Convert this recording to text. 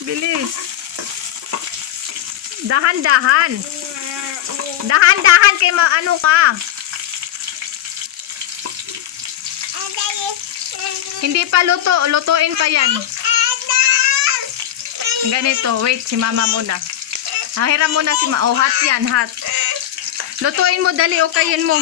Bilis. Dahan-dahan. Dahan-dahan kay ano ka. Hindi pa luto. Lutuin pa yan. Ganito. Wait, si mama muna. Hiram muna si mama. Oh, hot yan, hot. Lutuin mo, dali o kayin mo.